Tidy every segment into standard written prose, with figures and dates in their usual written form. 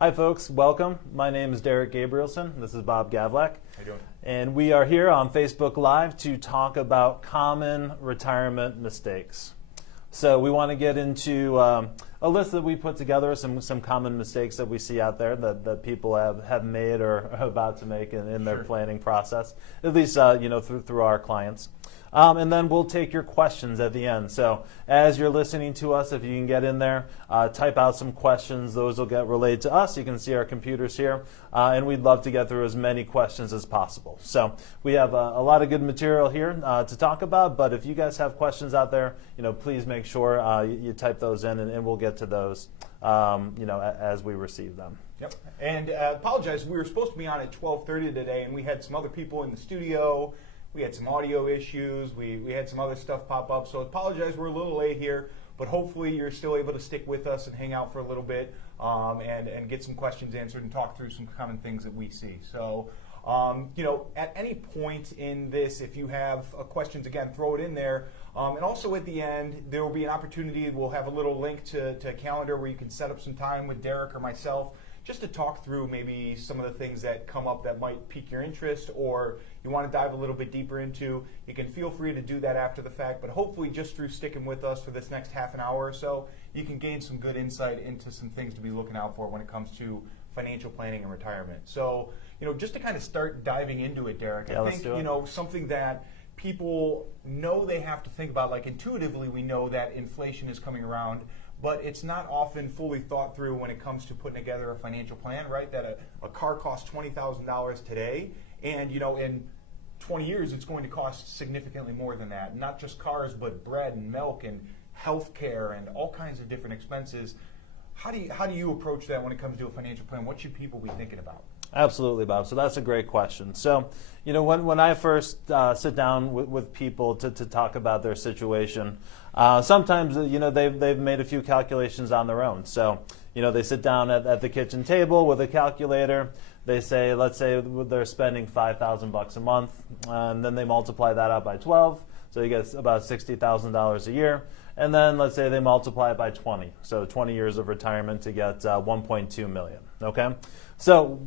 Hi folks, welcome. My name is Derek Gabrielson. This is Bob Gavlak. How you doing? And we are here on Facebook Live to talk about common retirement mistakes. So we want to get into a list that we put together, some common mistakes that we see out there that people have made or are about to make in their planning process, at least through our clients. And then we'll take your questions at the end. So as you're listening to us, if you can get in there, type out some questions. Those will get relayed to us. You can see our computers here. And we'd love to get through as many questions as possible. So we have a lot of good material here to talk about. But if you guys have questions out there, please make sure you type those in, and we'll get to those as we receive them. Yep. And apologize, we were supposed to be on at 12:30 today, and we had some other people in the studio. We had some audio issues. We had some other stuff pop up. So apologize, we're a little late here, but hopefully you're still able to stick with us and hang out for a little bit and get some questions answered and talk through some common things that we see. So, at any point in this, if you have questions, again, throw it in there. And also at the end, there will be an opportunity. We'll have a little link to a calendar where you can set up some time with Derek or myself just to talk through maybe some of the things that come up that might pique your interest or you want to dive a little bit deeper into. You can feel free to do that after the fact, but hopefully just through sticking with us for this next half an hour or so, you can gain some good insight into some things to be looking out for when it comes to financial planning and retirement. So, just to kind of start diving into it, Derek, I think, something that people know they have to think about, like intuitively we know that inflation is coming around, but it's not often fully thought through when it comes to putting together a financial plan, right? That a car costs $20,000 today, and in 20 years it's going to cost significantly more than that. Not just cars, but bread and milk and health care and all kinds of different expenses. How do you approach that when it comes to a financial plan? What should people be thinking about? Absolutely, Bob. So that's a great question. So, when I first sit down with people to talk about their situation, sometimes, they've made a few calculations on their own. So, they sit down at the kitchen table with a calculator. They say, let's say they're spending $5,000 a month, and then they multiply that out by 12. So you get about $60,000 a year. And then let's say they multiply it by 20. So 20 years of retirement to get $1.2 million. Okay? So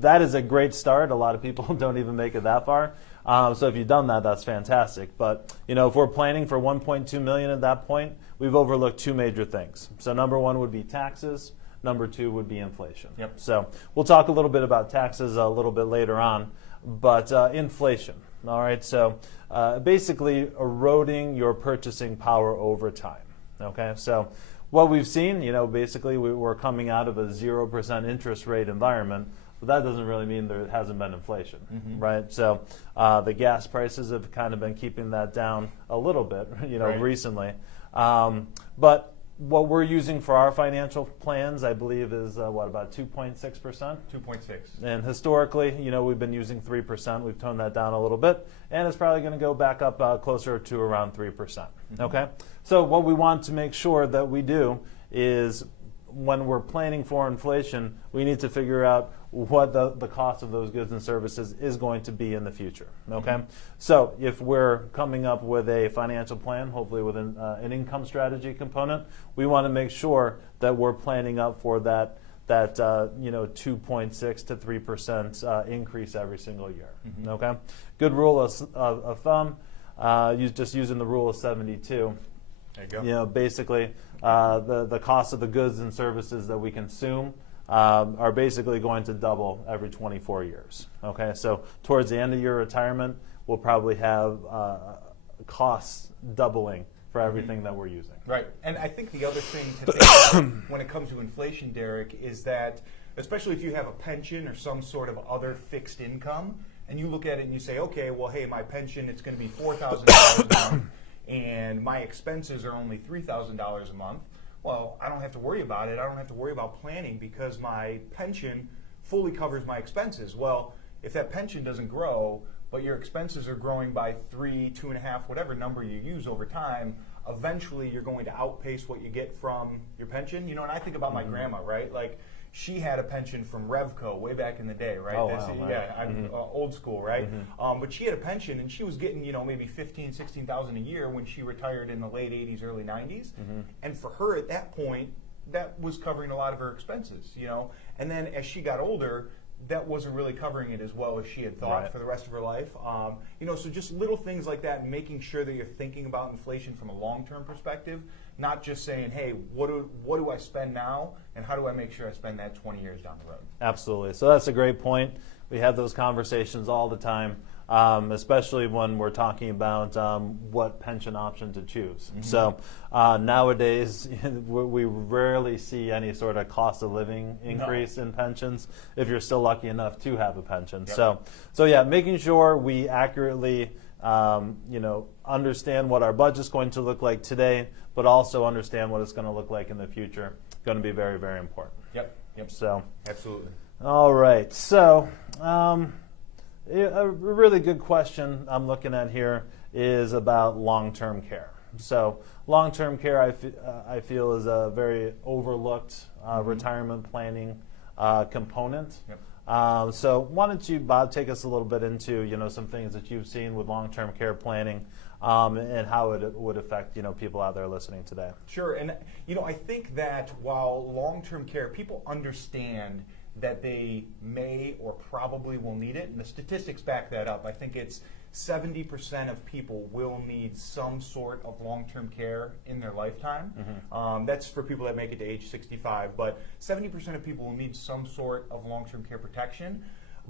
that is a great start. A lot of people don't even make it that far. So if you've done that, that's fantastic. But if we're planning for $1.2 million at that point, we've overlooked two major things. So number one would be taxes. Number two would be inflation. Yep. So we'll talk a little bit about taxes a little bit later on. But inflation. All right. So basically eroding your purchasing power over time. Okay. So what we've seen, basically we're coming out of a 0% interest rate environment, but that doesn't really mean there hasn't been inflation, right? So the gas prices have kind of been keeping that down a little bit, right, recently. But what we're using for our financial plans, I believe, is about 2.6%? 2.6. And historically, we've been using 3%. We've toned that down a little bit, and it's probably going to go back up closer to around 3%. Okay? So what we want to make sure that we do is when we're planning for inflation, we need to figure out what the cost of those goods and services is going to be in the future. Okay, so if we're coming up with a financial plan, hopefully with an income strategy component, we want to make sure that we're planning up for that 2.6 to 3% increase every single year. Okay, good rule of thumb. Just using the rule of 72. There you go. Basically, the cost of the goods and services that we consume are basically going to double every 24 years. Okay, so towards the end of your retirement, we'll probably have costs doubling for everything that we're using. Right, and I think the other thing to think when it comes to inflation, Derek, is that especially if you have a pension or some sort of other fixed income, and you look at it and you say, okay, well, hey, my pension, it's going to be $4,000 a month, and my expenses are only $3,000 a month. Well, I don't have to worry about it. I don't have to worry about planning because my pension fully covers my expenses. Well, if that pension doesn't grow, but your expenses are growing by 3, 2.5, whatever number you use over time, eventually you're going to outpace what you get from your pension. And I think about my grandma, right? Like, she had a pension from Revco way back in the day, right? Oh, wow. Yeah, I'm old school, right? But she had a pension, and she was getting, maybe $15,000, $16,000 a year when she retired in the late 80s, early 90s. And for her at that point, that was covering a lot of her expenses, And then as she got older, that wasn't really covering it as well as she had thought Right. for the rest of her life. So just little things like that, and making sure that you're thinking about inflation from a long-term perspective, not just saying, hey, what do I spend now, and how do I make sure I spend that 20 years down the road? Absolutely. So that's a great point. We have those conversations all the time, especially when we're talking about what pension option to choose. Mm-hmm. So nowadays, we rarely see any sort of cost of living increase in pensions if you're still lucky enough to have a pension. Yep. So yeah, making sure we accurately understand what our budget's going to look like today, but also understand what it's going to look like in the future, going to be very, very important. Yep. So Absolutely. all right. So a really good question I'm looking at here is about long-term care. So long-term care, I feel, is a very overlooked retirement planning component. Yep. So why don't you, Bob, take us a little bit into some things that you've seen with long-term care planning and how it would affect people out there listening today. Sure, and I think that while long-term care, people understand that they may or probably will need it, and the statistics back that up. I think it's 70% of people will need some sort of long-term care in their lifetime. Mm-hmm. That's for people that make it to age 65, but 70% of people will need some sort of long-term care protection.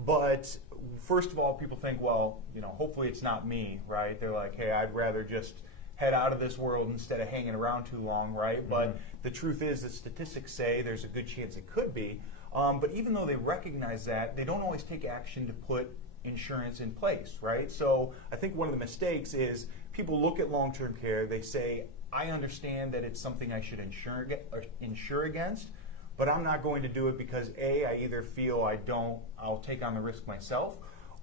But first of all, people think, well, hopefully it's not me, right? They're like, hey, I'd rather just head out of this world instead of hanging around too long, right? Mm-hmm. But the truth is that statistics say there's a good chance it could be. But even though they recognize that, they don't always take action to put insurance in place, right? So I think one of the mistakes is people look at long-term care, they say, I understand that it's something I should insure against, but I'm not going to do it because A, I either feel I'll take on the risk myself,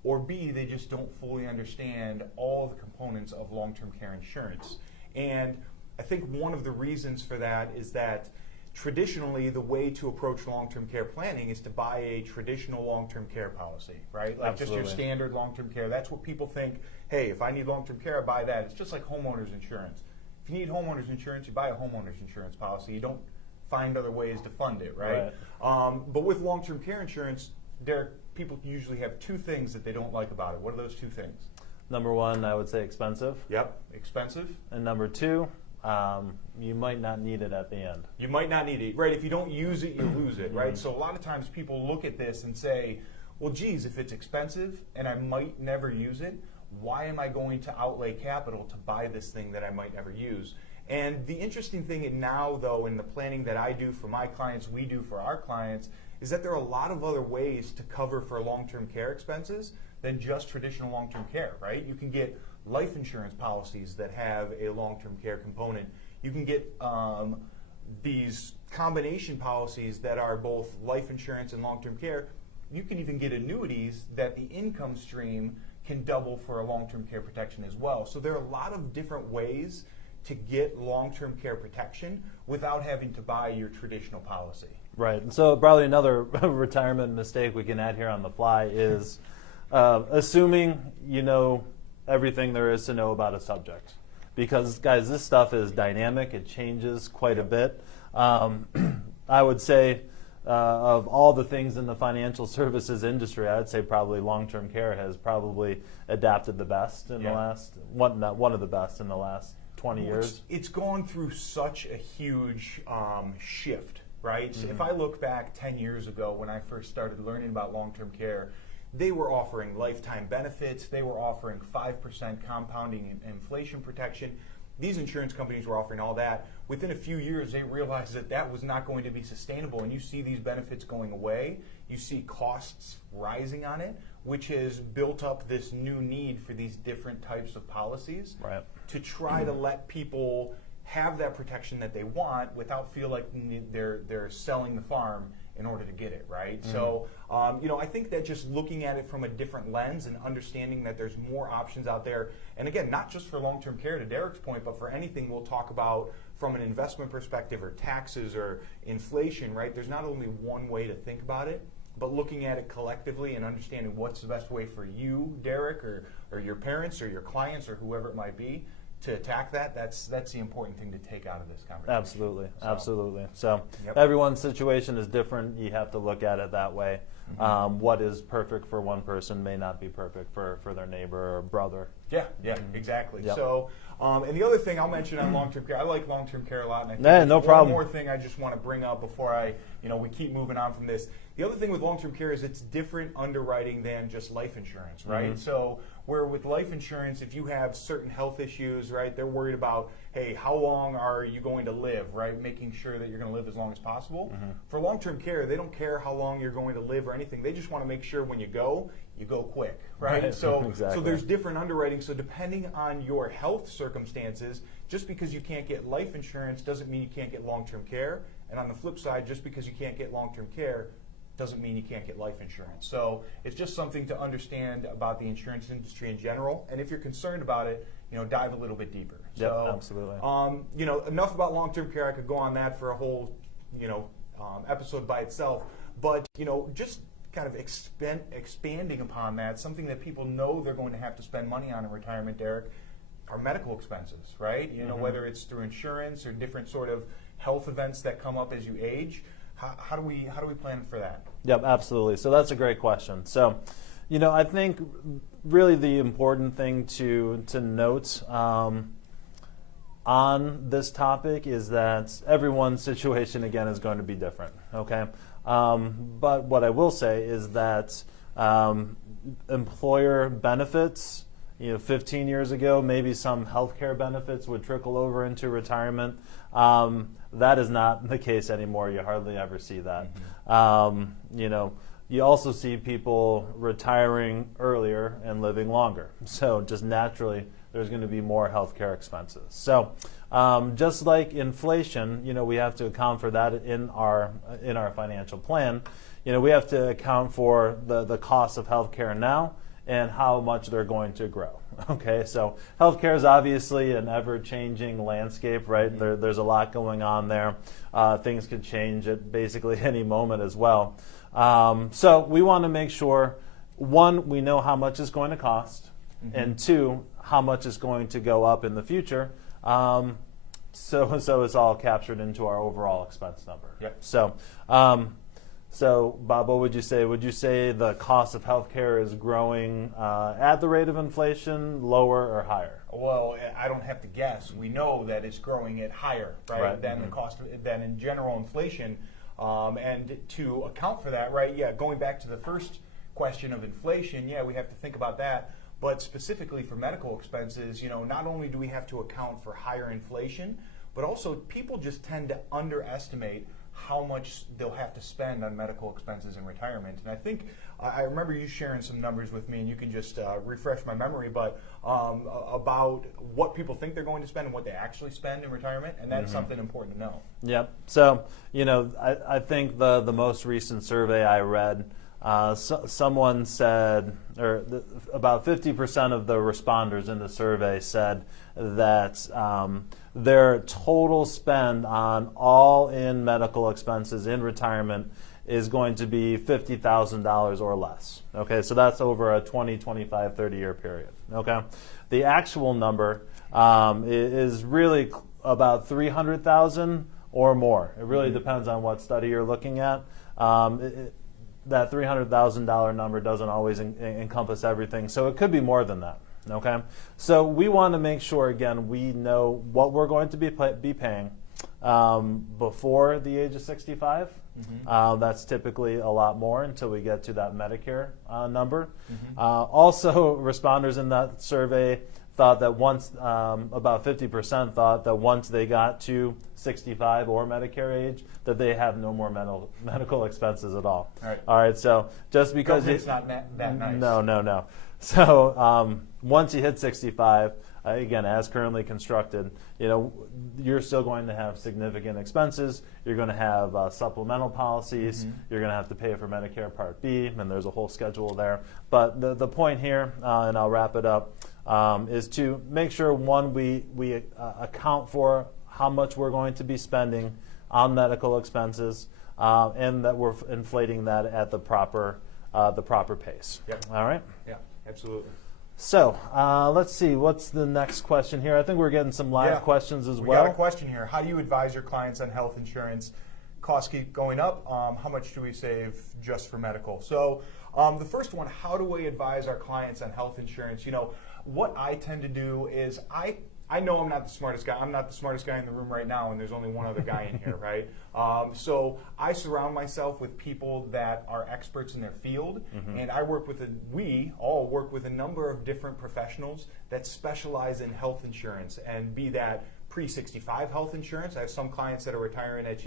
or B, they just don't fully understand all the components of long-term care insurance. And I think one of the reasons for that is that traditionally, the way to approach long-term care planning is to buy a traditional long-term care policy, right? Like Absolutely. Just your standard long-term care. That's what people think, hey, if I need long-term care, I buy that. It's just like homeowners insurance. If you need homeowners insurance, you buy a homeowners insurance policy. You don't find other ways to fund it, right? But with long-term care insurance, people usually have two things that they don't like about it. What are those two things? Number one, I would say expensive. Yep, expensive. And number two, you might not need it at the end. You might not need it, right? If you don't use it, you lose it, right? So a lot of times people look at this and say, well, geez, if it's expensive and I might never use it, why am I going to outlay capital to buy this thing that I might never use? And the interesting thing now, though, in the planning that I do for my clients, we do for our clients, is that there are a lot of other ways to cover for long-term care expenses than just traditional long-term care, right? You can get life insurance policies that have a long-term care component. You can get these combination policies that are both life insurance and long-term care. You can even get annuities that the income stream can double for a long-term care protection as well. So there are a lot of different ways to get long-term care protection without having to buy your traditional policy. Right. And so probably another retirement mistake we can add here on the fly is assuming you know everything there is to know about a subject. Because, guys, this stuff is dynamic. It changes quite a bit. I would say of all the things in the financial services industry, I would say probably long-term care has probably adapted the best in the last, one of the best in the last 20 years. It's gone through such a huge shift, right? So if I look back 10 years ago when I first started learning about long-term care, they were offering lifetime benefits. They were offering 5% compounding inflation protection. These insurance companies were offering all that. Within a few years, they realized that that was not going to be sustainable, and you see these benefits going away. You see costs rising on it, which has built up this new need for these different types of policies to try to let people have that protection that they want without feel like they're selling the farm in order to get it, right? So, I think that just looking at it from a different lens and understanding that there's more options out there, and again, not just for long-term care, to Derek's point, but for anything we'll talk about from an investment perspective or taxes or inflation, right? There's not only one way to think about it, but looking at it collectively and understanding what's the best way for you, Derek, or your parents or your clients or whoever it might be to attack that, that's the important thing to take out of this conversation. Absolutely, So, absolutely. So Yep. everyone's situation is different. You have to look at it that way. What is perfect for one person may not be perfect for their neighbor or brother. Yeah, exactly. Yep. So, and the other thing I'll mention on long-term care, I like long-term care a lot. And I think Yeah, there's no one problem. more thing I just want to bring up before we keep moving on from this. The other thing with long-term care is it's different underwriting than just life insurance, right? So where with life insurance, if you have certain health issues, right, they're worried about, hey, how long are you going to live, right? Making sure that you're going to live as long as possible. For long-term care, they don't care how long you're going to live or anything. They just want to make sure when you go quick, right? Right. So Exactly. there's different underwriting. So depending on your health circumstances, just because you can't get life insurance doesn't mean you can't get long-term care. And on the flip side, just because you can't get long-term care doesn't mean you can't get life insurance. So it's just something to understand about the insurance industry in general. And if you're concerned about it, dive a little bit deeper. Yep, So, absolutely. enough about long-term care. I could go on that for a whole, episode by itself. But, just kind of expanding upon that, something that people know they're going to have to spend money on in retirement, Derek, are medical expenses, right? Whether it's through insurance or different sort of health events that come up as you age. How do we plan for that? Yep, absolutely. So that's a great question. So, I think really the important thing to note on this topic is that everyone's situation, again, is going to be different, okay? But what I will say is that employer benefits, 15 years ago, maybe some healthcare benefits would trickle over into retirement. That is not the case anymore. You hardly ever see that. You also see people retiring earlier and living longer. So just naturally, there's going to be more healthcare expenses. So just like inflation, we have to account for that in our financial plan. We have to account for the cost of healthcare now and how much they're going to grow. Okay, so healthcare is obviously an ever-changing landscape, right? There's a lot going on there. Things could change at basically any moment as well. So we want to make sure, one, we know how much it's going to cost, and two, how much is going to go up in the future. So it's all captured into our overall expense number. Yep. So, Bob, what would you say? Would you say the cost of healthcare is growing at the rate of inflation, lower or higher? Well, I don't have to guess. We know that it's growing at higher, right, than the cost than in general inflation. And to account for that, right? Yeah, going back to the first question of inflation, yeah, we have to think about that. But specifically for medical expenses, not only do we have to account for higher inflation, but also people just tend to underestimate how much they'll have to spend on medical expenses in retirement. And I think I remember you sharing some numbers with me, and you can just refresh my memory, but about what people think they're going to spend and what they actually spend in retirement, and that's something important to know. Yep. So, I think the most recent survey I read, someone said, or about 50% of the responders in the survey said that their total spend on all-in medical expenses in retirement is going to be $50,000 or less. Okay, so that's over a 20, 25, 30-year period. Okay, the actual number is really about $300,000 or more. It really depends on what study you're looking at. That $300,000 number doesn't always encompass everything, so it could be more than that. Okay, so we want to make sure, again, we know what we're going to be paying before the age of 65. That's typically a lot more until we get to that Medicare number. Also, responders in that survey thought that once, about 50% thought that once they got to 65 or Medicare age, that they have no more medical expenses at all. All right, so just because it's not that nice. No. So once you hit 65, again, as currently constructed, you're still going to have significant expenses. You're going to have supplemental policies. You're going to have to pay for Medicare Part B, and there's a whole schedule there. But the point here, and I'll wrap it up, is to make sure, one, we account for how much we're going to be spending on medical expenses, and that we're inflating that at the proper pace. Yep. All right? Yeah, absolutely. So let's see, what's the next question here? I think we're getting some live questions as we well. got a question here. How do you advise your clients on health insurance? Costs keep going up. How much do we save just for medical? So the first one, how do we advise our clients on health insurance? You know, what I tend to do is I know I'm not the smartest guy. I'm not the smartest guy in the room right now, and there's only one other guy in here, right? So I surround myself with people that are experts in their field, and we all work with a number of different professionals that specialize in health insurance, and be that pre-65 health insurance. I have some clients that are retiring at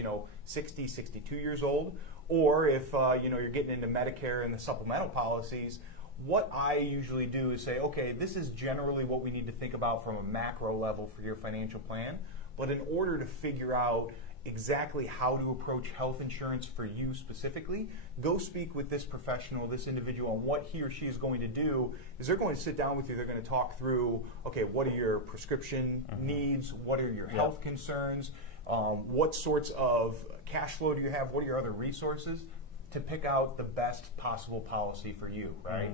60, 62 years old, or if you're getting into Medicare and the supplemental policies. What I usually do is say, okay, this is generally what we need to think about from a macro level for your financial plan. But in order to figure out exactly how to approach health insurance for you specifically, go speak with this professional, this individual, on what he or she is going to do. Is they're going to sit down with you, they're going to talk through, okay, what are your prescription needs? What are your health concerns? What sorts of cash flow do you have? What are your other resources? To pick out the best possible policy for you, right?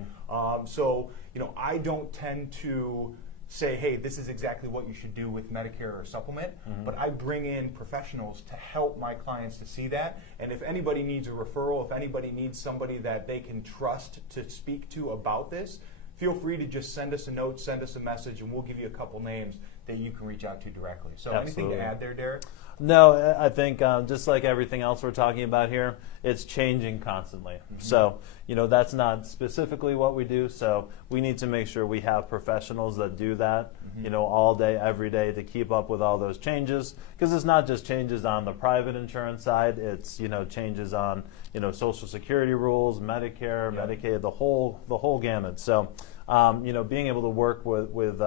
So, I don't tend to say, hey, this is exactly what you should do with Medicare or supplement, but I bring in professionals to help my clients to see that. And if anybody needs a referral, if anybody needs somebody that they can trust to speak to about this, feel free to just send us a note, send us a message, and we'll give you a couple names that you can reach out to directly. So Anything to add there, Derek? No, I think just like everything else we're talking about here, it's changing constantly. So, that's not specifically what we do. So we need to make sure we have professionals that do that, all day, every day, to keep up with all those changes. Because it's not just changes on the private insurance side. It's, changes on, Social Security rules, Medicare, Medicaid, the whole gamut. So, being able to work with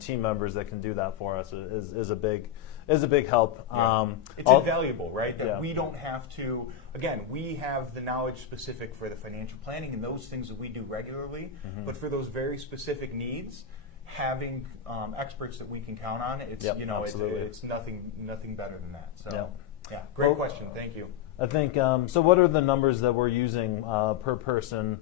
team members that can do that for us is a big help. It's invaluable, right? That we don't have to, again, we have the knowledge specific for the financial planning and those things that we do regularly, but for those very specific needs, having experts that we can count on, it's it's nothing better than that. So great question. Thank you. I think, so what are the numbers that we're using per person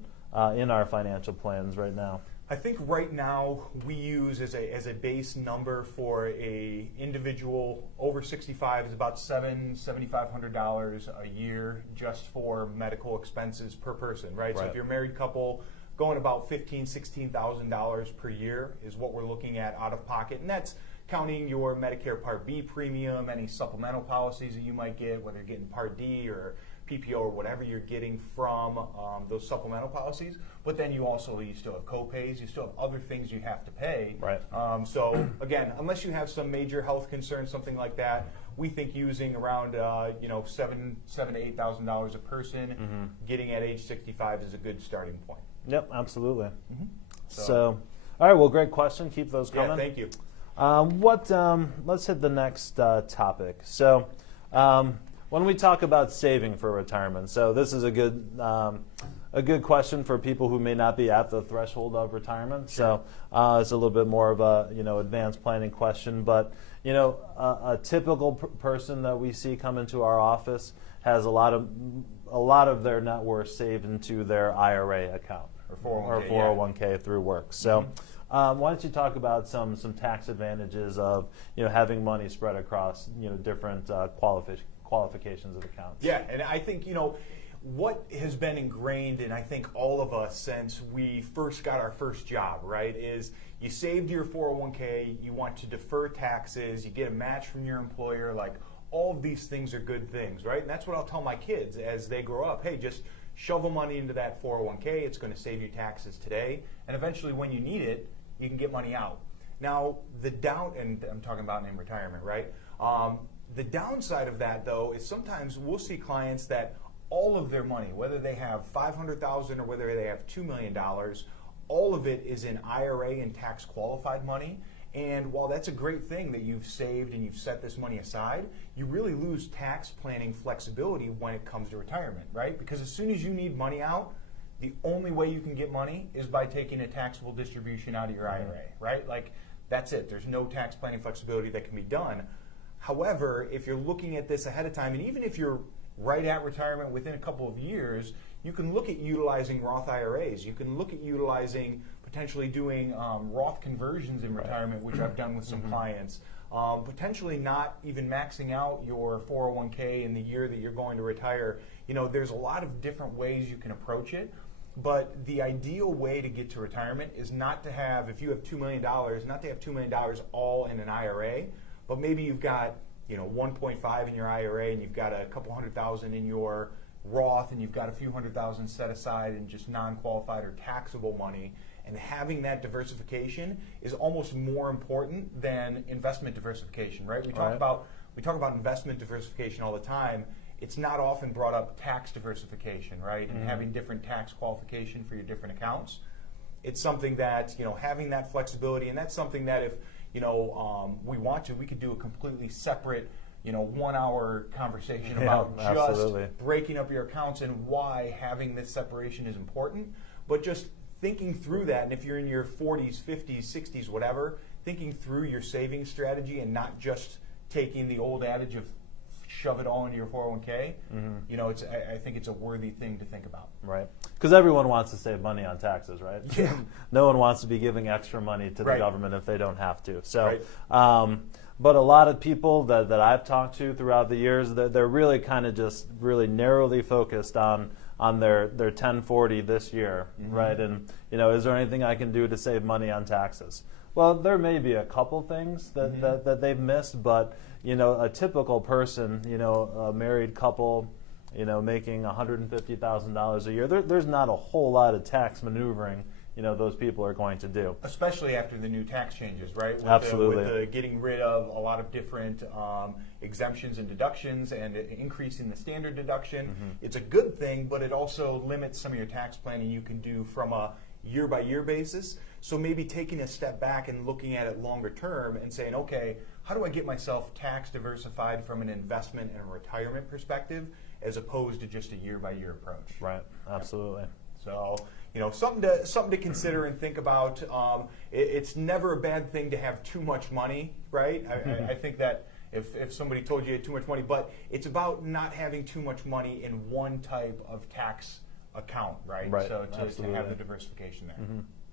in our financial plans right now? I think right now we use as a base number for a individual over 65 is about $7,500 a year just for medical expenses per person, right? So if you're a married couple, going about $16,000 per year is what we're looking at out of pocket, and that's counting your Medicare Part B premium, any supplemental policies that you might get, whether you're getting Part D or PPO or whatever you're getting from those supplemental policies. But then you still have co-pays, you still have other things you have to pay. Right. So again, unless you have some major health concern, something like that, we think using around $7,000 to $8,000 a person, getting at age 65 is a good starting point. Yep, absolutely. So, all right, well, great question. Keep those coming. Yeah, thank you. Let's hit the next topic. So, when we talk about saving for retirement, so this is a good question for people who may not be at the threshold of retirement. Sure. So it's a little bit more of a advanced planning question. But a typical person that we see come into our office has a lot of their net worth saved into their IRA account or 401k through work. So. Why don't you talk about some tax advantages of having money spread across different qualifications of accounts? Yeah, and I think what has been ingrained in I think all of us since we first got our first job, right, is you saved your 401k, you want to defer taxes, you get a match from your employer, like all of these things are good things, right? And that's what I'll tell my kids as they grow up. Hey, just shovel money into that 401k, it's going to save you taxes today, and eventually when you need it, you can get money out. Now, and I'm talking about in retirement, right? The downside of that, though, is sometimes we'll see clients that all of their money, whether they have $500,000 or whether they have $2 million, all of it is in IRA and tax qualified money. And while that's a great thing that you've saved and you've set this money aside, you really lose tax planning flexibility when it comes to retirement, right? Because as soon as you need money out, the only way you can get money is by taking a taxable distribution out of your IRA, right? Like, that's it. There's no tax planning flexibility that can be done. However, if you're looking at this ahead of time, and even if you're right at retirement within a couple of years, you can look at utilizing Roth IRAs. You can look at utilizing potentially doing Roth conversions in retirement, which I've done with some clients. Potentially not even maxing out your 401k in the year that you're going to retire. There's a lot of different ways you can approach it, but the ideal way to get to retirement is not to have, if you have $2 million, not to have $2 million all in an IRA, but maybe you've got 1.5 in your IRA and you've got a couple $100,000 in your Roth and you've got a few $100,000 set aside in just non-qualified or taxable money. And having that diversification is almost more important than investment diversification, right? We talk about investment diversification all the time. It's not often brought up tax diversification, right? And having different tax qualification for your different accounts. It's something that, having that flexibility, and that's something that if, we want to, we could do a completely separate 1 hour conversation about just breaking up your accounts and why having this separation is important. But just thinking through that, and if you're in your 40s, 50s, 60s, whatever, thinking through your saving strategy and not just taking the old adage of shove it all into your 401k, I think it's a worthy thing to think about. Right. Because everyone wants to save money on taxes, right? Yeah. No one wants to be giving extra money to the government if they don't have to. So, Right. But a lot of people that I've talked to throughout the years, they're really kind of just really narrowly focused on their 1040 this year, right? And, is there anything I can do to save money on taxes? Well, there may be a couple things that they've missed, but, a typical person, a married couple, making $150,000 a year, there's not a whole lot of tax maneuvering those people are going to do. Especially after the new tax changes, right? Absolutely. With the getting rid of a lot of different exemptions and deductions and increasing the standard deduction. It's a good thing, but it also limits some of your tax planning you can do from a year-by-year basis. So maybe taking a step back and looking at it longer term and saying, okay, how do I get myself tax diversified from an investment and a retirement perspective as opposed to just a year-by-year approach? Right, absolutely. So, something to consider and think about. It's never a bad thing to have too much money, right? I think that if somebody told you you had too much money, but it's about not having too much money in one type of tax account, right? So to have the diversification there.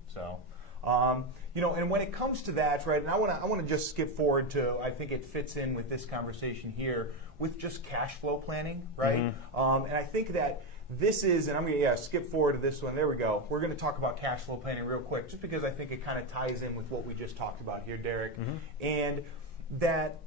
So, and when it comes to that, right, and I want to just skip forward to, I think it fits in with this conversation here with just cash flow planning, right? And I think that this is, and I'm going to skip forward to this one. There we go. We're going to talk about cash flow planning real quick, just because I think it kind of ties in with what we just talked about here, Derek. And that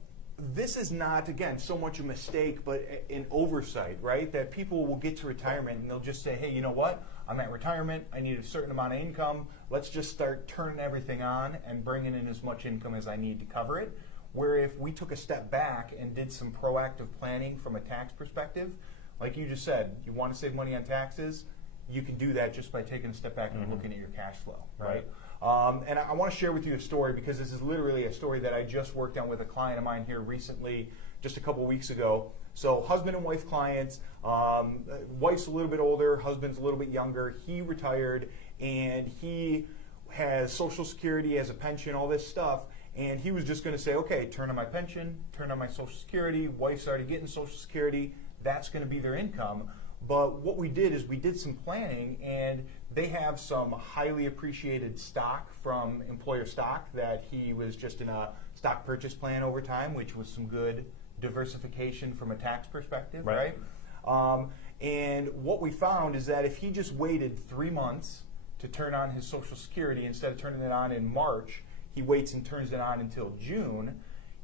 this is not, again, so much a mistake, but an oversight, right? That people will get to retirement and they'll just say, hey, you know what? I'm at retirement. I need a certain amount of income. Let's just start turning everything on and bringing in as much income as I need to cover it. Where if we took a step back and did some proactive planning from a tax perspective, like you just said, you want to save money on taxes, you can do that just by taking a step back and looking at your cash flow, right? And I want to share with you a story because this is literally a story that I just worked on with a client of mine here recently, just a couple weeks ago. So husband and wife clients, wife's a little bit older, husband's a little bit younger. He retired and he has Social Security, has a pension, all this stuff. And he was just going to say, okay, turn on my pension, turn on my Social Security, wife's already getting Social Security, that's going to be their income. But what we did is we did some planning, and they have some highly appreciated stock from employer stock that he was just in a stock purchase plan over time, which was some good diversification from a tax perspective, right? And what we found is that if he just waited 3 months to turn on his Social Security, instead of turning it on in March, he waits and turns it on until June,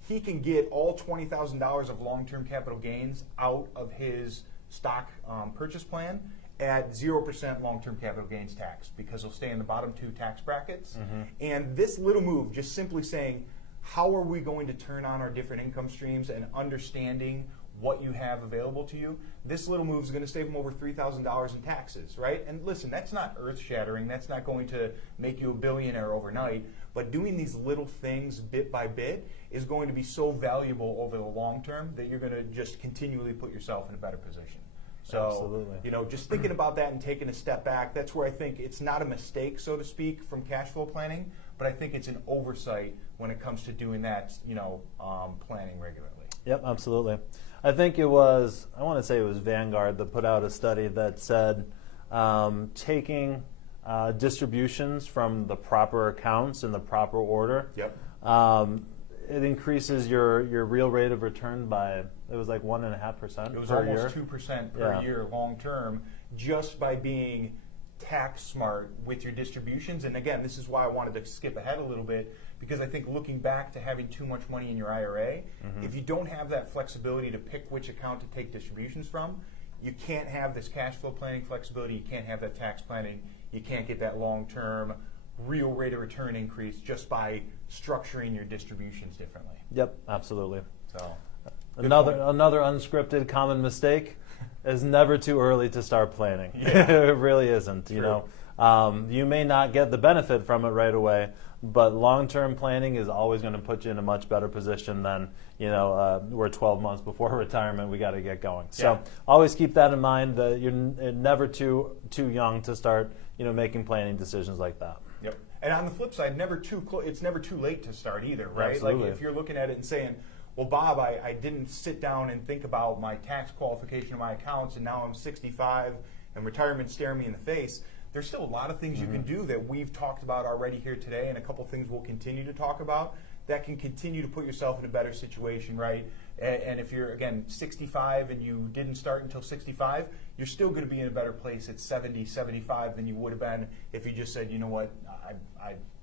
he can get all $20,000 of long-term capital gains out of his stock purchase plan at 0% long-term capital gains tax because he'll stay in the bottom 2 tax brackets. And this little move, just simply saying, how are we going to turn on our different income streams and understanding what you have available to you, this little move is going to save them over $3,000 in taxes, right? And listen, that's not earth-shattering. That's not going to make you a billionaire overnight. But doing these little things bit by bit is going to be so valuable over the long term that you're going to just continually put yourself in a better position. So, absolutely. Just thinking about that and taking a step back, that's where I think it's not a mistake, so to speak, from cash flow planning, but I think it's an oversight when it comes to doing that, planning regularly. Yep, absolutely. I think I want to say it was Vanguard that put out a study that said taking distributions from the proper accounts in the proper order, Yep. it increases your real rate of return by, it was like 1.5% It was per year. almost 2% per Yeah. year long term, just by being tax smart with your distributions. And again, this is why I wanted to skip ahead a little bit, because I think looking back to having too much money in your IRA, if you don't have that flexibility to pick which account to take distributions from, you can't have this cash flow planning flexibility, you can't have that tax planning, you can't get that long term real rate of return increase just by structuring your distributions differently. Yep, absolutely. So Another point. another unscripted common mistake is never too early to start planning. Yeah. It really isn't. You True. know, you may not get the benefit from it right away, but long-term planning is always going to put you in a much better position than we're 12 months before retirement. We got to get going. So Yeah. always keep that in mind. That you're never too young to start making planning decisions like that. Yep. And on the flip side, it's never too late to start either, right? Absolutely. Like if you're looking at it and saying, well, Bob, I didn't sit down and think about my tax qualification of my accounts, and now I'm 65 and retirement's staring me in the face. There's still a lot of things you can do that we've talked about already here today, and a couple things we'll continue to talk about that can continue to put yourself in a better situation, right? And if you're, again, 65 and you didn't start until 65, you're still going to be in a better place at 70, 75 than you would have been if you just said, you know what,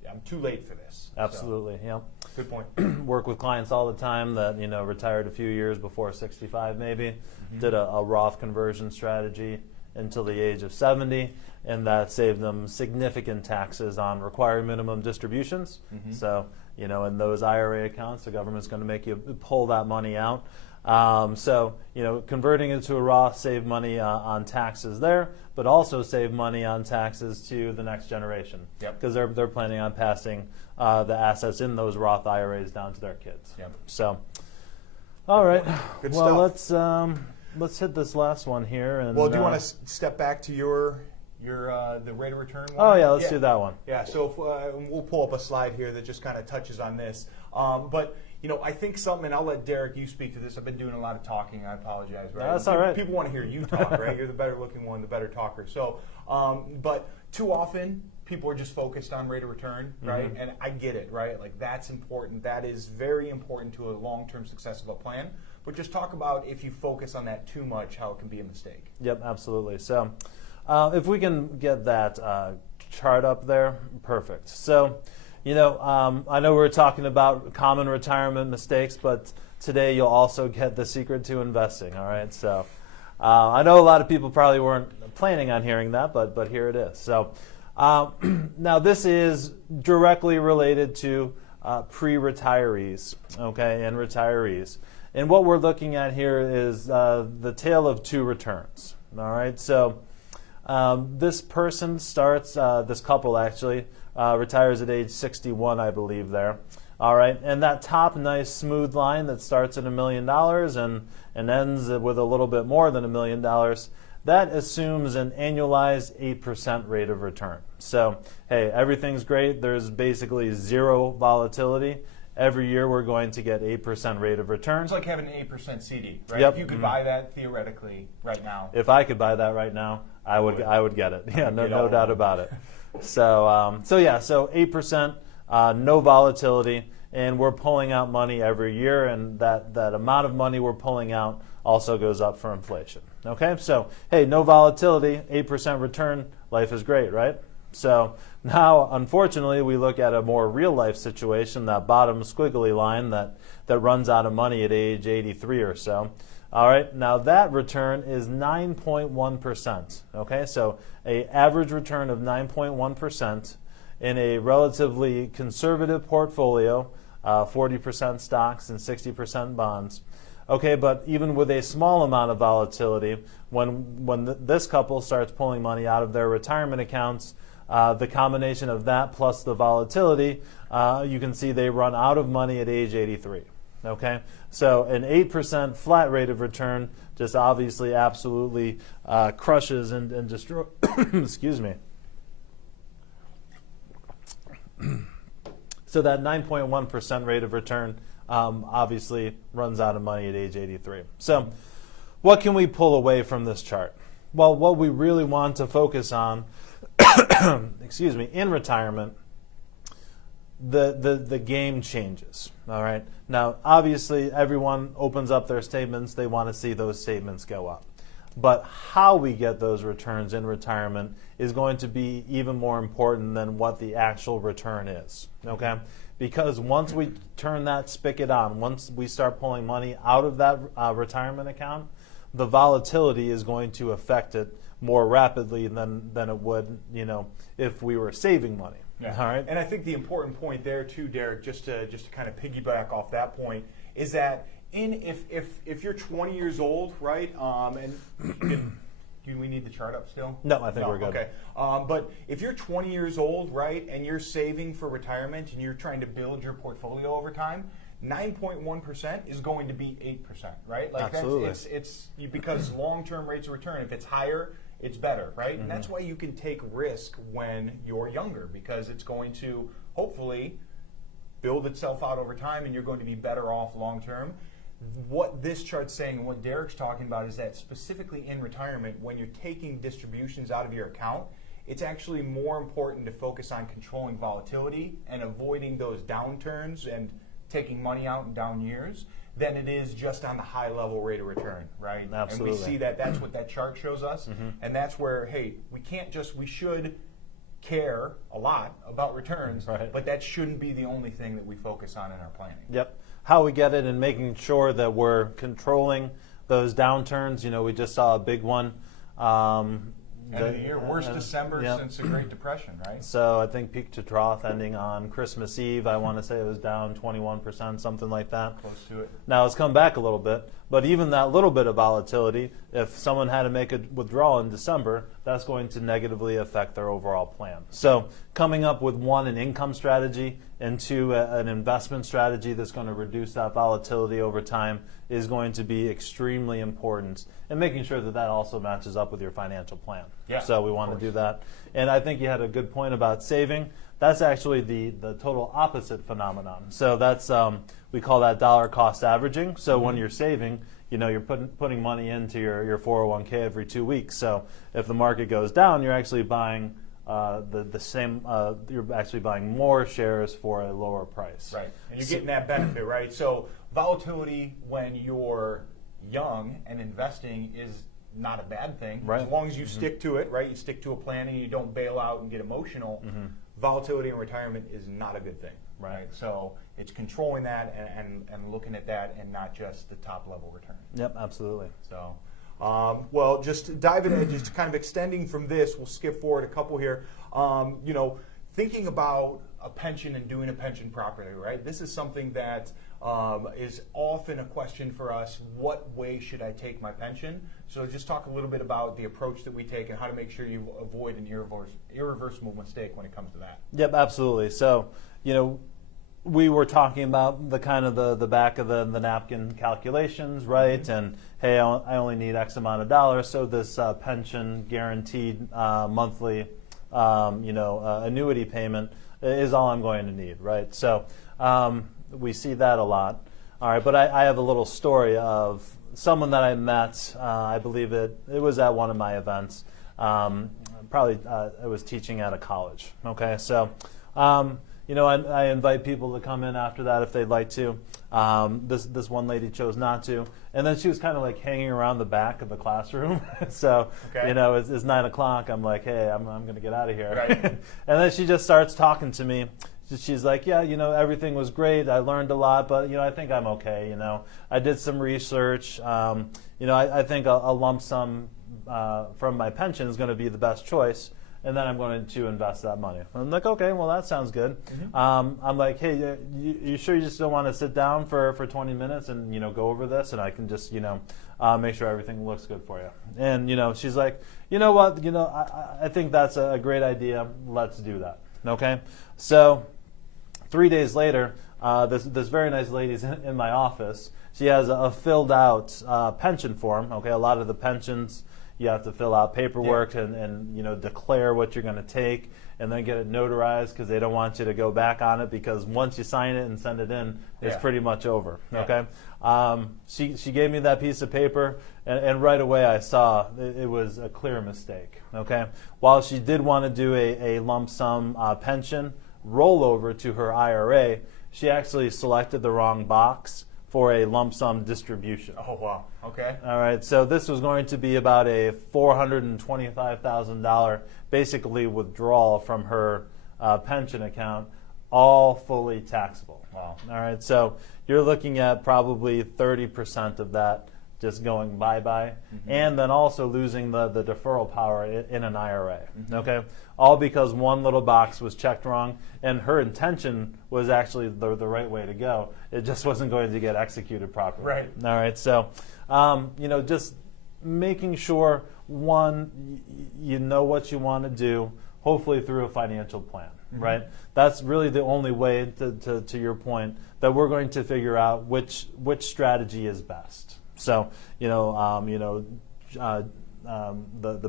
I'm too late for this. Absolutely. Yeah. So, good point. Work with clients all the time that retired a few years before 65 maybe, did a Roth conversion strategy until the age of 70, and that saved them significant taxes on required minimum distributions. So in those IRA accounts, the government's going to make you pull that money out. So converting it to a Roth save money on taxes there, but also save money on taxes to the next generation. Yep. Because they're planning on passing the assets in those Roth IRAs down to their kids. Yep. So, all right. Good well, stuff. let's hit this last one here. And Well, do you want to step back to your the rate of return one? Oh yeah, let's do that one. Yeah, so we'll pull up a slide here that just kind of touches on this. But I think something, and I'll let Derek, you speak to this. I've been doing a lot of talking. I apologize. Right? That's all right. People want to hear you talk, right? You're the better looking one, the better talker. So, but too often people are just focused on rate of return, right? And I get it, right? Like that's important. That is very important to a long-term success of a plan. But just talk about if you focus on that too much, how it can be a mistake. Yep, absolutely. So if we can get that chart up there, perfect. So, I know we're talking about common retirement mistakes, but today you'll also get the secret to investing, all right? So I know a lot of people probably weren't planning on hearing that, but here it is. So now this is directly related to pre-retirees, okay, and retirees. And what we're looking at here is the tale of two returns, all right? So this person starts, this couple actually, retires at age 61, I believe there. All right, and that top nice smooth line that starts at $1 million and ends with a little bit more than $1 million, that assumes an annualized 8% rate of return. So, hey, everything's great. There's basically zero volatility. Every year we're going to get 8% rate of return. It's like having an 8% CD, right? Yep. If you could buy that theoretically right now. If I could buy that right now, I would get it. Yeah, no all doubt of it. about it. So 8%, no volatility, and we're pulling out money every year, and that amount of money we're pulling out also goes up for inflation. Okay, so hey, no volatility, 8% return, life is great, right? So now, unfortunately, we look at a more real life situation, that bottom squiggly line that runs out of money at age 83 or so. All right, now that return is 9.1%. Okay, so an average return of 9.1% in a relatively conservative portfolio, 40% stocks and 60% bonds. Okay, but even with a small amount of volatility, when this couple starts pulling money out of their retirement accounts, the combination of that plus the volatility, you can see they run out of money at age 83. Okay, so an 8% flat rate of return just obviously absolutely crushes and destroys. Excuse me. So that 9.1% rate of return obviously runs out of money at age 83. So what can we pull away from this chart? Well, what we really want to focus on excuse me, in retirement, the game changes. All right. Now, obviously, everyone opens up their statements. They want to see those statements go up. But how we get those returns in retirement is going to be even more important than what the actual return is. Okay. Because once we turn that spigot on, once we start pulling money out of that retirement account, the volatility is going to affect it more rapidly than it would, if we were saving money. Yeah. All right. And I think the important point there too, Derek, just to kind of piggyback off that point, is that if you're 20 years old, right, and do we need the chart up still? No, I think we're good. Okay. But if you're 20 years old, right, and you're saving for retirement and you're trying to build your portfolio over time, 9.1% is going to be 8%, right? Like Absolutely. It's because long-term rates of return, if it's higher, it's better, right? Mm-hmm. And that's why you can take risk when you're younger, because it's going to hopefully build itself out over time and you're going to be better off long-term. What this chart's saying and what Derek's talking about is that specifically in retirement, when you're taking distributions out of your account, it's actually more important to focus on controlling volatility and avoiding those downturns and taking money out in down years than it is just on the high level rate of return, right? Absolutely. And we see that's what that chart shows us. Mm-hmm. And that's where, hey, we should care a lot about returns, Right. but that shouldn't be the only thing that we focus on in our planning. Yep. How we get it and making sure that we're controlling those downturns. We just saw a big one. End of the year, worst December yep. since the Great Depression, right? So I think peak to trough ending on Christmas Eve. I want to say it was down 21%, something like that. Close to it. Now it's come back a little bit, but even that little bit of volatility, if someone had to make a withdrawal in December, that's going to negatively affect their overall plan. So coming up with one, an income strategy, and two, an investment strategy that's going to reduce that volatility over time is going to be extremely important, and making sure that that also matches up with your financial plan. Yeah, so we want to do that. And I think you had a good point about saving. That's actually the total opposite phenomenon. So that's we call that dollar cost averaging. So when you're saving, you're putting money into your 401k every 2 weeks. So if the market goes down, you're actually buying the same. You're actually buying more shares for a lower price. Right, and you're getting that benefit, right? So volatility when you're young and investing is not a bad thing, right? As long as you stick to it, right? You stick to a plan and you don't bail out and get emotional. Volatility in retirement is not a good thing, right? So it's controlling that and looking at that and not just the top level return. Yep, absolutely. So, well, just diving in, just kind of extending from this, we'll skip forward a couple here. Thinking about a pension and doing a pension properly, right? This is something that is often a question for us. What way should I take my pension? So just talk a little bit about the approach that we take and how to make sure you avoid an irreversible mistake when it comes to that. Yep, absolutely. So, we were talking about the kind of the back of the napkin calculations, right? And hey, I only need X amount of dollars, so this pension guaranteed monthly, annuity payment is all I'm going to need, right? So we see that a lot. All right, but I have a little story of someone that I met. I believe it was at one of my events. Probably I was teaching at a college. Okay, so. I invite people to come in after that if they'd like to. This one lady chose not to, and then she was kind of like hanging around the back of the classroom. So, okay. It's 9 o'clock. I'm like, hey, I'm going to get out of here. Right. And then she just starts talking to me. She's like, yeah, everything was great. I learned a lot, but I think I'm okay. I did some research. I think a lump sum from my pension is going to be the best choice. And then I'm going to invest that money. I'm like, okay, well, that sounds good. I'm like, hey, you sure you just don't want to sit down for 20 minutes and, go over this? And I can just, make sure everything looks good for you. And, she's like, you know what? I think that's a great idea. Let's do that. Okay? So 3 days later, this very nice lady's in my office. She has a filled out pension form. Okay, a lot of the pensions, You have to fill out paperwork and declare what you're going to take, and then get it notarized because they don't want you to go back on it, because once you sign it and send it in, it's pretty much over. Yeah. Okay. She gave me that piece of paper, and right away I saw it was a clear mistake. Okay. While she did want to do a lump sum pension rollover to her IRA, she actually selected the wrong box for a lump sum distribution. Oh, wow. Okay. All right, so this was going to be about a $425,000 basically withdrawal from her pension account, all fully taxable. Wow. All right, so you're looking at probably 30% of that just going bye-bye, and then also losing the deferral power in an IRA, okay? All because one little box was checked wrong, and her intention was actually the right way to go. It just wasn't going to get executed properly. Right. All right, so, just making sure, one, you know what you want to do, hopefully through a financial plan, right? That's really the only way, to your point, that we're going to figure out which strategy is best. So, the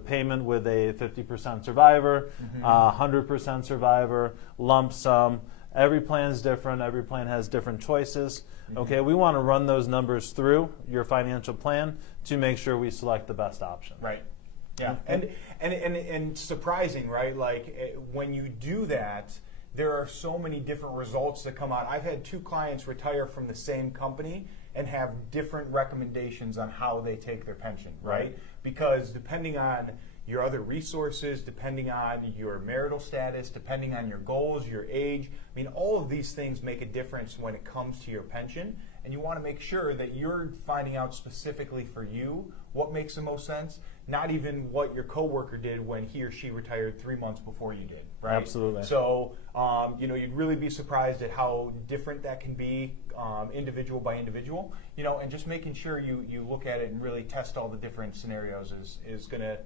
payment with a 50% survivor, 100% survivor, lump sum. Every plan is different. Every plan has different choices. Okay, we want to run those numbers through your financial plan to make sure we select the best option. Right. Yeah. And surprising, right? Like when you do that, there are so many different results that come out. I've had 2 clients retire from the same company and have different recommendations on how they take their pension, right? Because depending on your other resources, depending on your marital status, depending on your goals, your age, I mean, all of these things make a difference when it comes to your pension. And you want to make sure that you're finding out specifically for you what makes the most sense, not even what your coworker did when he or she retired 3 months before you did, right? Absolutely. So, you'd really be surprised at how different that can be, individual by individual, and just making sure you look at it and really test all the different scenarios is going to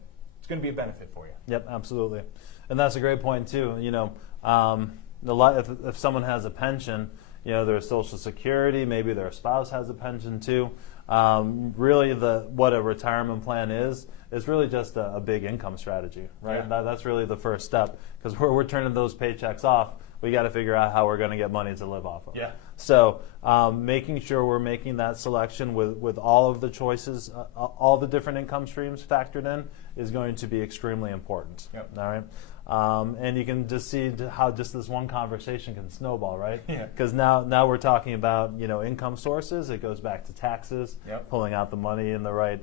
be a benefit for you. Yep, absolutely. And that's a great point too. If someone has a pension, their Social Security, maybe their spouse has a pension too. Really, what a retirement plan is really just a big income strategy, right? Yeah. That's really the first step, because we're turning those paychecks off. We got to figure out how we're going to get money to live off of. Yeah. So making sure we're making that selection with all of the choices, all the different income streams factored in, is going to be extremely important. Yep. All right. And you can just see how just this one conversation can snowball, right? Yeah. Because now we're talking about income sources. It goes back to taxes, pulling out the money in the right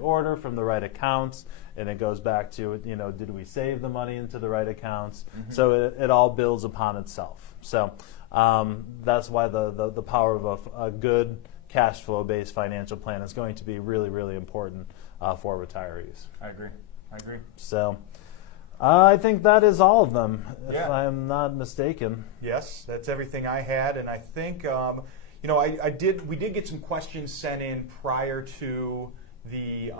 order from the right accounts, and it goes back to did we save the money into the right accounts? So it all builds upon itself. So that's why the power of a good cash flow based financial plan is going to be really, really important for retirees. I agree. So. I think that is all of them, if Yeah. I'm not mistaken. Yes, that's everything I had, and I think we did get some questions sent in prior to the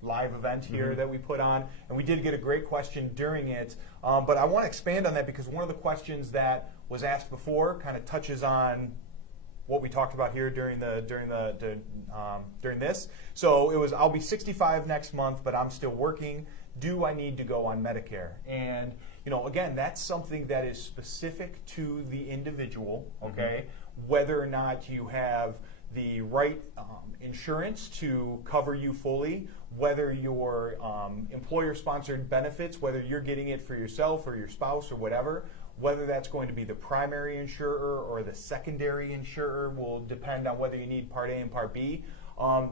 live event here that we put on, and we did get a great question during it. But I want to expand on that, because one of the questions that was asked before kind of touches on what we talked about here during this. So it was, I'll be 65 next month, but I'm still working. Do I need to go on Medicare? And again, that's something that is specific to the individual. Okay, whether or not you have the right insurance to cover you fully, whether your employer-sponsored benefits, whether you're getting it for yourself or your spouse or whatever, whether that's going to be the primary insurer or the secondary insurer will depend on whether you need Part A and Part B.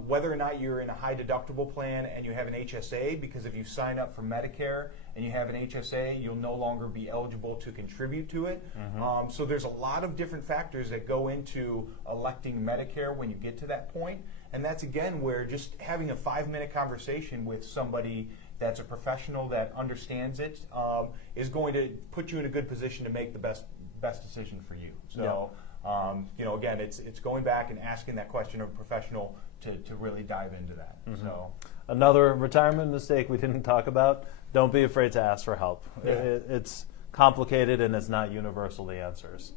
Whether or not you're in a high deductible plan and you have an HSA, because if you sign up for Medicare and you have an HSA, you'll no longer be eligible to contribute to it. So there's a lot of different factors that go into electing Medicare when you get to that point. And that's, again, where just having a 5-minute conversation with somebody that's a professional that understands it is going to put you in a good position to make the best decision for you. So. Again, it's going back and asking that question of a professional to really dive into that. So Another retirement mistake we didn't talk about: don't be afraid to ask for help. Yeah. It's complicated and it's not universal, the answers.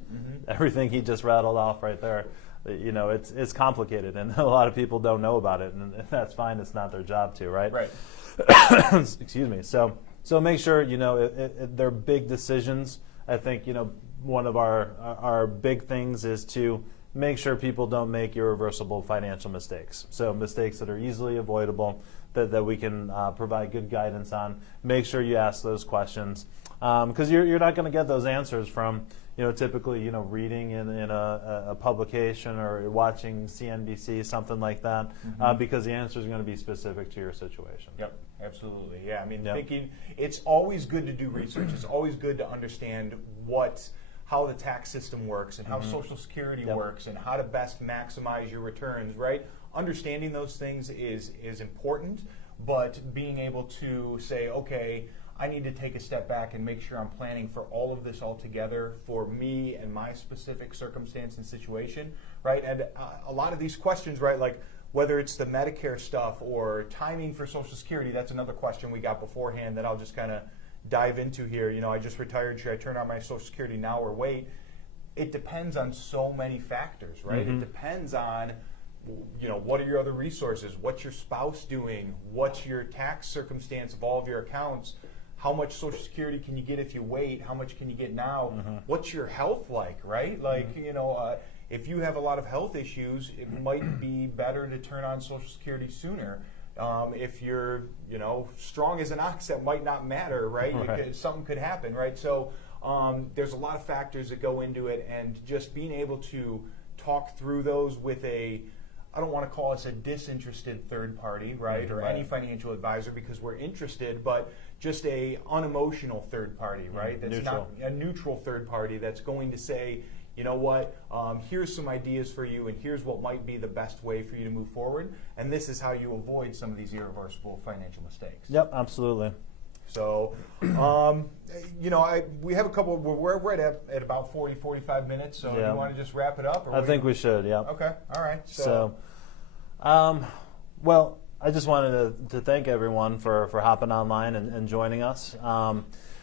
Everything he just rattled off right there. it's complicated, and a lot of people don't know about it, and that's fine. It's not their job to, right? Right. Excuse me. So make sure, they're big decisions. I think, one of our big things is to make sure people don't make irreversible financial mistakes. So mistakes that are easily avoidable, that we can provide good guidance on. Make sure you ask those questions, because you're not going to get those answers from, typically, reading in a publication or watching CNBC, something like that, because the answer is going to be specific to your situation. Yep, absolutely. Yeah, I mean, Yep. thinking it's always good to do research. It's always good to understand how the tax system works and how Social Security Yep. works and how to best maximize your returns, right? Understanding those things is important, but being able to say, okay, I need to take a step back and make sure I'm planning for all of this all together for me and my specific circumstance and situation, right? And a lot of these questions, right, like whether it's the Medicare stuff or timing for Social Security, that's another question we got beforehand that I'll just kind of dive into here. I just retired. Should I turn on my Social Security now or wait? It depends on so many factors, right? It depends on, what are your other resources? What's your spouse doing? What's your tax circumstance of all of your accounts? How much Social Security can you get if you wait? How much can you get now? What's your health like, right? Like, if you have a lot of health issues, it might be better to turn on Social Security sooner. If you're, strong as an ox, that might not matter, right? Right. Something could happen, right? So there's a lot of factors that go into it, and just being able to talk through those with I don't want to call us a disinterested third party, right? Or Right. any financial advisor, because we're interested, but just a unemotional third party, right? That's neutral. not a neutral third party that's going to say, you know what, here's some ideas for you, and here's what might be the best way for you to move forward, and this is how you avoid some of these irreversible financial mistakes. Yep, absolutely. So, we have a couple. We're at about 45 minutes. So, Yeah. you want to just wrap it up? Or I think we should, yeah. Okay. All right. So, well, I just wanted to thank everyone for hopping online and joining us.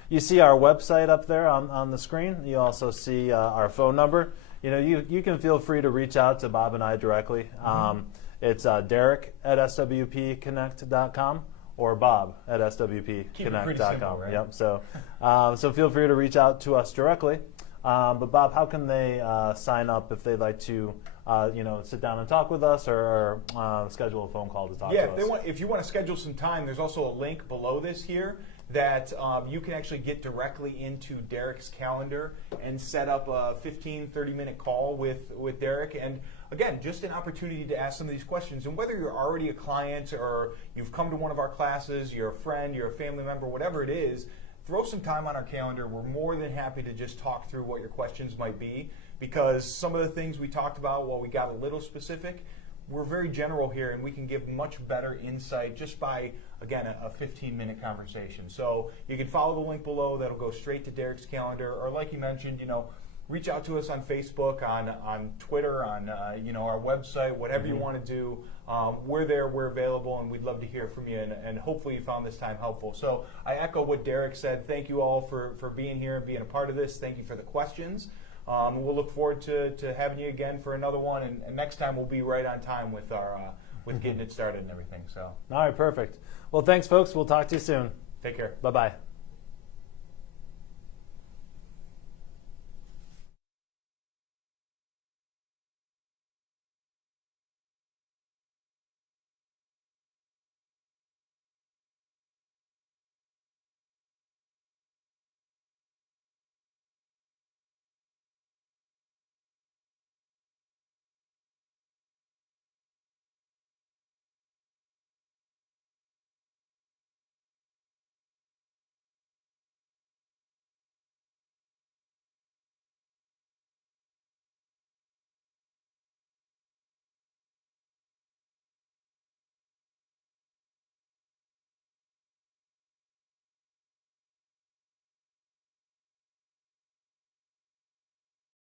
You see our website up there on the screen. You also see our phone number. You can feel free to reach out to Bob and I directly. It's Derek at swpconnect.com or Bob at swpconnect.com. simple, right? Yep. So feel free to reach out to us directly. But Bob, how can they sign up if they'd like to, sit down and talk with us, or schedule a phone call to talk to us? If you want to schedule some time, there's also a link below this here that you can actually get directly into Derek's calendar and set up a 15, 30-minute call with Derek. And again, just an opportunity to ask some of these questions. And whether you're already a client or you've come to one of our classes, you're a friend, you're a family member, whatever it is, throw some time on our calendar. We're more than happy to just talk through what your questions might be, because some of the things we talked about, while we got a little specific, we're very general here, and we can give much better insight just by, again, a 15-minute conversation. So you can follow the link below. That'll go straight to Derek's calendar. Or like you mentioned, reach out to us on Facebook, on Twitter, on our website, whatever you want to do. We're there, we're available, and we'd love to hear from you. And hopefully you found this time helpful. So I echo what Derek said. Thank you all for being here and being a part of this. Thank you for the questions. We'll look forward to having you again for another one. And next time we'll be right on time with our with getting it started and everything. So All right, perfect. Well, thanks, folks. We'll talk to you soon. take care. Bye-bye.